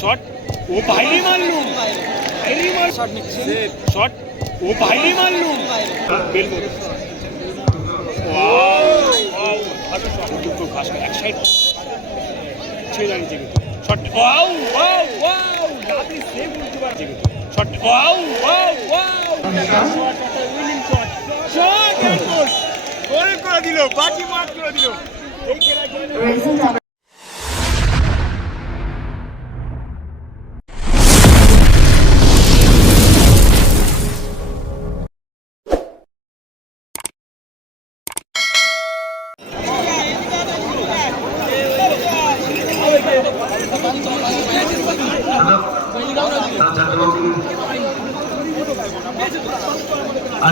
Shot. ও বাইরে মারলুম বাইরে মার শট নিচ্ছে শট ও বাইরে মারলুম বেল ওয়াও ওয়াও ভালো শট দুটো ঘাস এক সাইড ছেড়ে দাঁড়িয়েছে কিন্তু shot wow wow wow lovely save বার কিন্তু shot. Wow wow wow. Shot একটা winning shot shot goal goal করে দিল বাকি মার্ক করে দিল। এই খেলা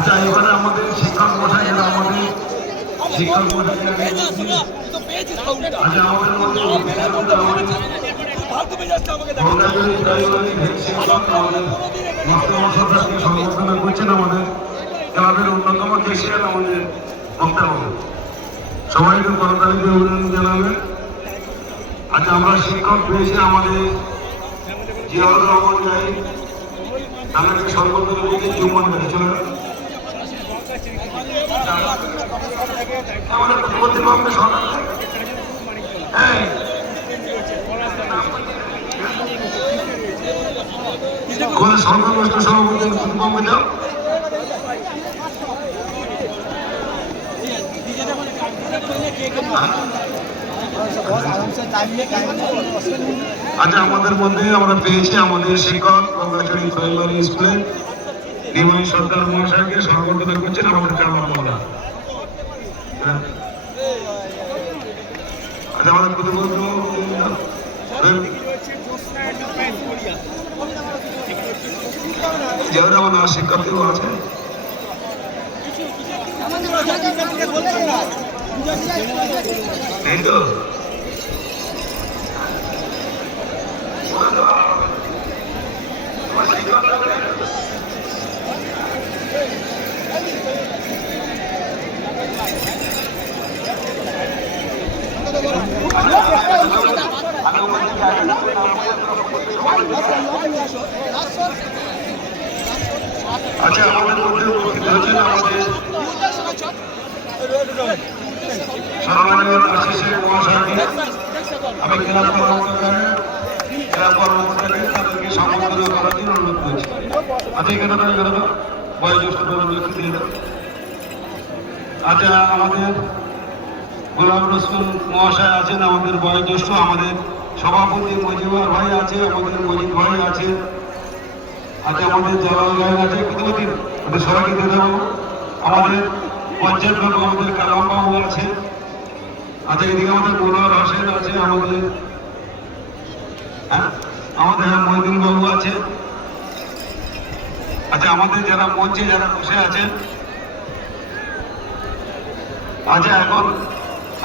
খেলে আচ্ছা এবারে আমাদের শিক্ষক মশাইয়েরা আমাদের শিক্ষক মশাইয়েরা আচ্ছা আমাদের মধ্যে আমাদের আমাদের মোস্তফা করছেন আমাদের ক্লাবের অন্যতম কেশিয়ার আমাদের বক্তাবাবু সবাই একটু করতালিতে অভিনন্দন জানাবেন। আচ্ছা আমরা শিক্ষক পেয়েছি আমাদের জিয়াউর রহমান গাই আমাকে চুম্বন করেছিল আমাদের আচ্ছা আমাদের মধ্যে আমরা পেয়েছি আমাদের শিক্ষক প্রাইমারি স্কুলে। নিমাই সরকার মহাশয়কে সংবর্ধনা করছেন আমাদের কামাল মোল্লা হ্যাঁ। আচ্ছা আমাদের প্রতিপক্ষ যারা আমার শিক্ষার্থীও আছে। এই তো আচ্ছা আমাদের মধ্যে উপস্থিত হয়েছেন আমাদের সম্মানীয় আশিসের মহাশয়কে আমি ক্লাব কর্মকর্তাকে সম্বোধন করার জন্য অনুরোধ করছি আচ্ছা এখানে বয়োজ্যেষ্ঠ আচ্ছা আমাদের গোলাম রসুল মহাশয় আছেন আমাদের বয়োজ্যেষ্ঠ আমাদের সভাপতি মজিবর ভাই আছে আমাদের মজিদ ভাই আছে আচ্ছা আমাদের জালাল গায়ন আছে প্রতিপতি ওদের সবাইকে দিয়ে আমাদের পঞ্চায়েত আমাদের কালাম বাবু আছে। আচ্ছা এদিকে আমাদের মনোহর হোসেন আছে, আমাদের হ্যাঁ? আমাদের মহিদিন বাবু আছে। আচ্ছা আমাদের যারা মঞ্চে, যারা বসে আছেন। আচ্ছা এখন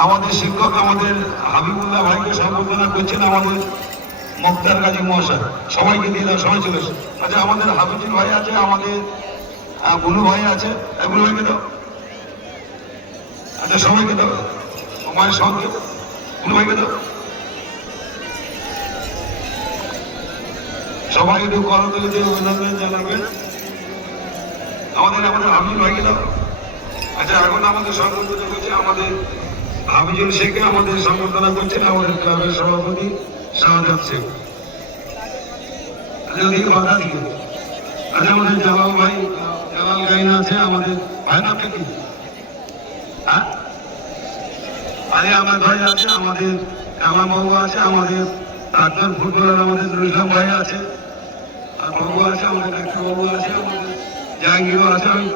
আমাদের শিক্ষক, আমাদের হাবিবুল্লাহ ভাইকে সম্বোধনা করছেন আমাদের মুক্তার কাজী মহাশয়। সবাইকে দিয়ে দাও, সবাই চলে আচ্ছা আমাদের হাবিবুল ভাই আছে, আমাদের বুলু ভাই আছে। বুলু ভাইকে দাও। আচ্ছা সবাইকে দাও। মায়ের সঙ্গে বুলু ভাইকে দাও সবাই একটু করতলি দিয়ে অভিনন্দন জানাবেন আমাদের আমাদের হাবিব ভাইকে দাও আচ্ছা এখন আমাদের সম্বোধনা করছে আমাদের হাবিজুল শেখকে আমাদের সম্বর্ধনা করছেন আমাদের ক্লাবের সভাপতি শাহজাদ শেখ। আচ্ছা ওদিকে বাধা দিকে। আচ্ছা আমাদের জালাল ভাই জালাল গাইন আছে, আমাদের ভাই নামটা কি হ্যাঁ আরে আমার ভাই আছে, আমাদের কামাল বাবু আছে, আমাদের প্রাক্তন ফুটবলার আমাদের ইসলাম ভাই আছে। আর বাবু আছে, আমাদের ডাক্তার বাবু আছে, আমাদের জাহাঙ্গীরও আছে। আমি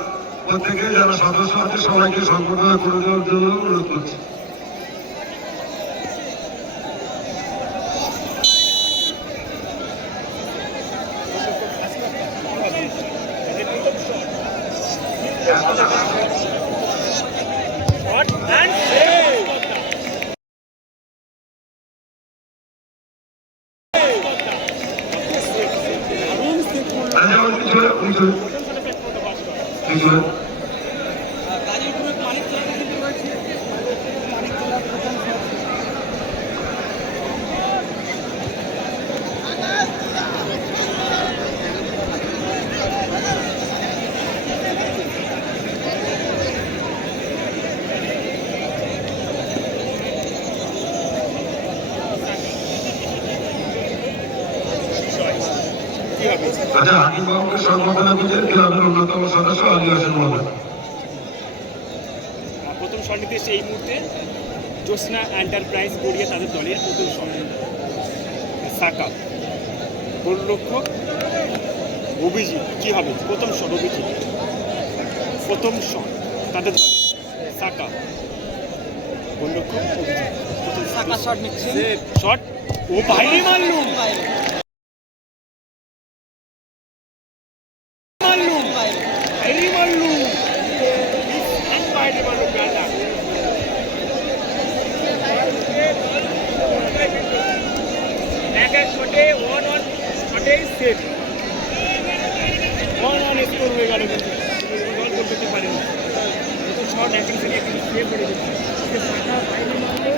প্রত্যেকে যারা সদস্য আছে, সবাইকে সম্বর্ধনা করে দেওয়ার জন্য অনুরোধ করছি। Shot and save. আচ্ছা আমার কিছু কিছু দেখবেন গাজীর গ্রুপ মানিক তোলা কিন্তু রয়েছে মানিক তোলা প্রথম শট কি হবে আচ্ছা হাকিমবাবুকে সম্বোধনা ক্লাবের অন্যতম সদস্য আলী হাসান মহোদয় প্রথম শট নিতে এই মুহূর্তে জ্যোৎস্না এন্টারপ্রাইজ গড়িয়ে তাদের দলের প্রথম শট সাকা গোলরক্ষক অভিজিৎ কি হবে? প্রথম শট অভিজিৎ। প্রথম শট তাদের দলে। সাকা গোলরক্ষক অভিজিৎ। প্রথম সাকা শট নিচ্ছে। শট ও বাইরে মারলো। মারলো বেলা এক এক শটে ওয়ান ওয়ান শটে সেভ ওয়ান ওয়ান স্কোর হয়ে গেল গোল করতে শট থেকে সেভ বাইরে মারলো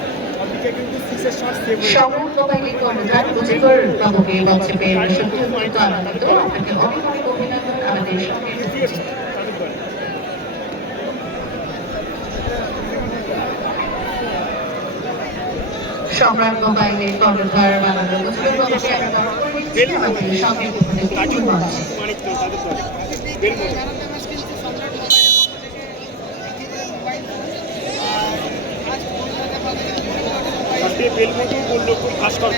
কিন্তু সিক্সের শট সেভ হয়ে সমগ্র বাহিনীকে অনুদান মুজিবুর বাবুকে মঞ্চে পেয়ে সত্যি আনন্দিত আপনাকে অনেক অনেক অভিনন্দন আমাদের সঙ্গে আমাদের সঙ্গে উপস্থিত কাজু মঞ্চে মানিক তো তাদের দলে বেলমোড় ফার্স্টে বেলমোটু বলল খুব ভাস্কর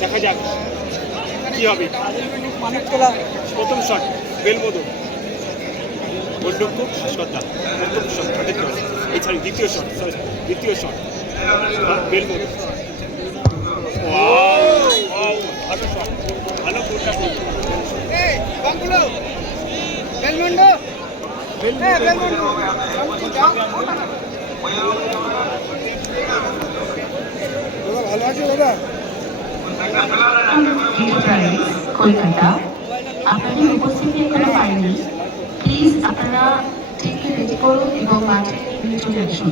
দেখা যাক, কি হবে। মানিক তোলা প্রথম শট বেলমোদো বলল খুব ভাস্কর দাম প্রথম শট দল এছাড়া দ্বিতীয় শট দ্বিতীয় শট। বেলমোদো Wow, wow, ভালো শট। ভালো গোলটা করল। বাঙ্গুলো। বেলমন্ডো। হ্যাঁ ভালো আছে দাদা? কলকাতা। আপনাদের উপস্থিতি এখনও পারেনি প্লিজ আপনারা টিকে রেডি করুন এবং মাঠে নিয়ে চলে আসুন।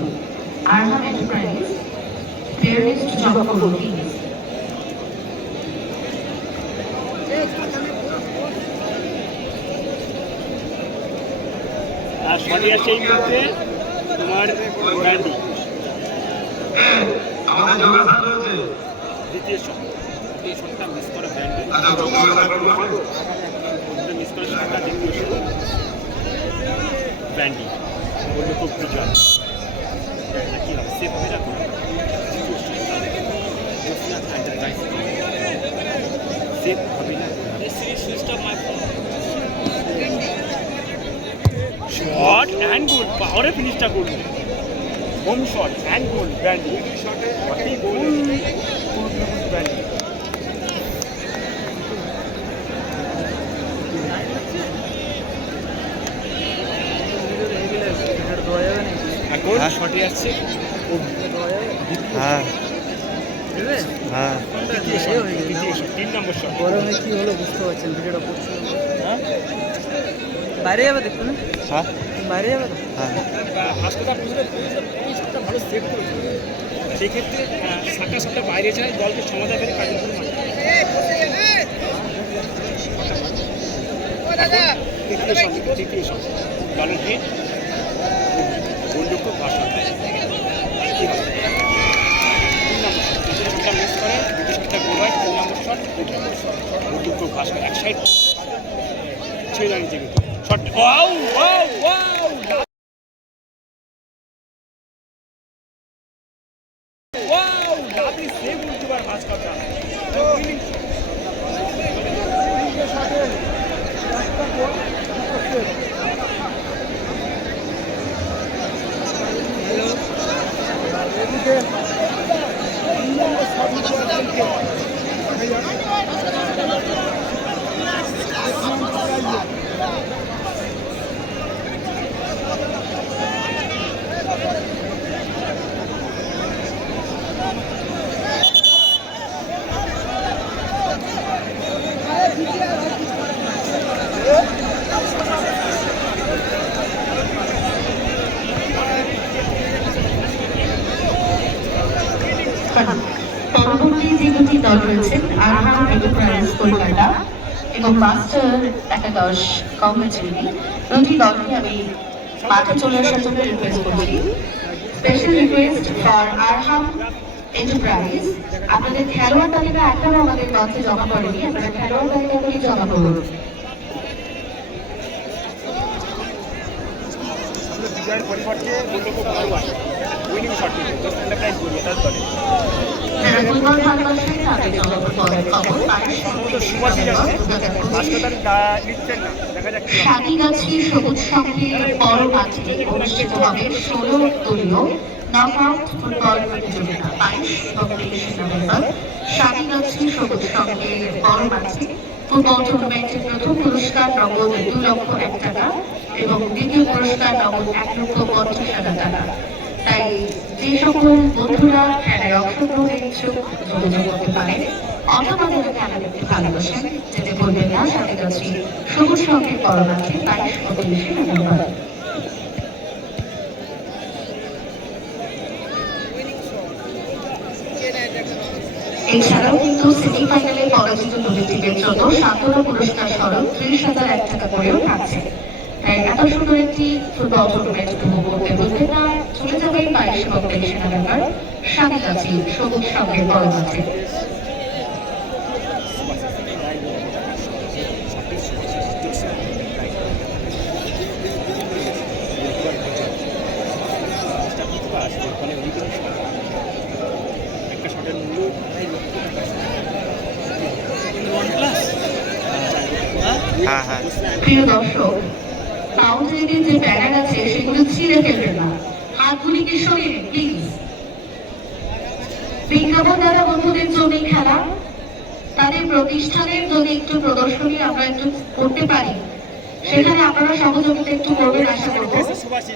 আরহাম এন্টারপ্রাইজ প্লেয়ার লিস্ট জমা করুন প্লিজ আর শটে আসছে এই মুহূর্তে তোমার ব্যান্ডি আমাদের যোগাযোগ রয়েছে দ্বিতীয় শট এই শটটা মিস করে ব্যান্ডি। আচ্ছা যোগাযোগ ওটা মিস করে শটটা দ্বিতীয় শট ব্যান্ডি বলল খুব বিজয় এটা কি হবে সেভ হবে না। সেভ হবে না শট অ্যান্ড গোল পাওয়ারে ফিনিশটা করল হোম শট অ্যান্ড গোল ব্যান্ডি গোল ব্যান্ডি এখন শটে আসছে হ্যাঁ। হ্যাঁ। দ্বিতীয় তিন নম্বর শট গরমে কি হলো বুঝতে পারছেন ভিডিওটা করছি। বাইরে যাবে দেখতে না? হ্যাঁ। বাইরে যাবে হ্যাঁ। হাসপাতাল এই ভালো সেভ করেছে সেক্ষেত্রে সাকা শটটা বাইরে যায় দলকে সমাধান করে শট তৃতীয় শট দলের এক সাইড ছেড়ে দাঁড়িয়েছে কিন্তু শট ওয়াও ওয়াও ওয়াও দল রয়েছেন আরহাম এন্টারপ্রাইজ কলকাতা এবং মাস্টার একাদশ দলকে আমি মাঠে চলে আসার জন্য রিকোয়েস্ট করছি। Special request for Arham enterprise আপনাদের খেলোয়াড় তালিকা এখনও আমাদের দলকে জমা করেনি। আপনারা খেলোয়াড় তালিকাগুলি জমা করুন। বিজয়ের পরিবর্তে বলল ভালোবাসে উইনিং শট এন্টারপ্রাইজ তার দলে সবুজ সংঘের বড় মাঠে। অনুষ্ঠিত হবে ষোলো দলীয় নকআউট ফুটবল প্রতিযোগিতা বাইশ নভেম্বর। সবুজ সংঘের বড় মাঠে। ফুটবল ব্যাংকের প্রথম পুরস্কার নগদ দু লক্ষ এক টাকা এবং দ্বিতীয় পুরস্কার নগদ এক লক্ষ পঞ্চাশ হাজার টাকা। তাই যে সকল বন্ধুরা খেলায় অংশগ্রহণের ইচ্ছুক যোগাযোগ করতে পারেন অথবা যারা খেলা দেখতে ভালোবাসেন, যেতে বলবেন না। সাথে কাছে সবুজ সঙ্গে করোনাকে বাইশ প্রতিবেশী তেইশে এছাড়াও কিন্তু সেমিফাইনালে পরাজিত দলটিদের জন্য সান্ত্বনা পুরস্কার স্বরূপ ত্রিশ হাজার এক টাকা করেও থাকছে তাই এত সুন্দর একটি ফুটবল টুর্নামেন্ট উপভোগ করতে বলতে না, চলে যাবে বাইশ এবং তেইশে নভেম্বর স্বামী সবুজ সঙ্গে বড় ওখানে উইকেট একটা শটের মূল্য ওয়ান প্লাস হ্যাঁ হ্যাঁ প্রিয় দর্শক বাউন্ডারিতে যে ব্যানার আছে সেগুলো ছিঁড়ে ফেলবেন না। হাতগুলিকে সরিয়ে প্লিজ বিজ্ঞাপন দ্বারা বন্ধুদের জমি খেলা তাদের প্রতিষ্ঠানের যদি একটু প্রদর্শনী আমরা একটু করতে পারি। সেখানে আপনারা সহযোগিতা একটু করবেন আশা করব।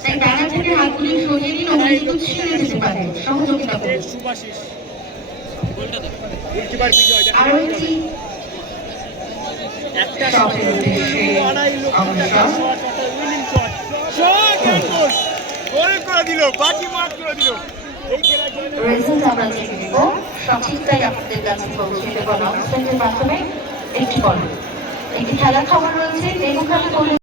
তাই ব্যানার থেকে হাতগুলি সরিয়ে নিন ওগুলি একটু ছিঁড়ে যেতে পারে। সহযোগিতা দেখা আরও একটি হয়। একটা শটের আড়াই লক্ষ টাকা shot winning shot shot goal goal করে দিল বাকি মার্ক করে দিল। এই খেলার জন্য রেজাল্ট আমরা জেনে নেব। সঠিকটাই আপনাদের কাছে পৌঁছে দেবো। অ্যানাউন্সমেন্টের মাধ্যমে একটি বল একটি খেলার খবর রয়েছে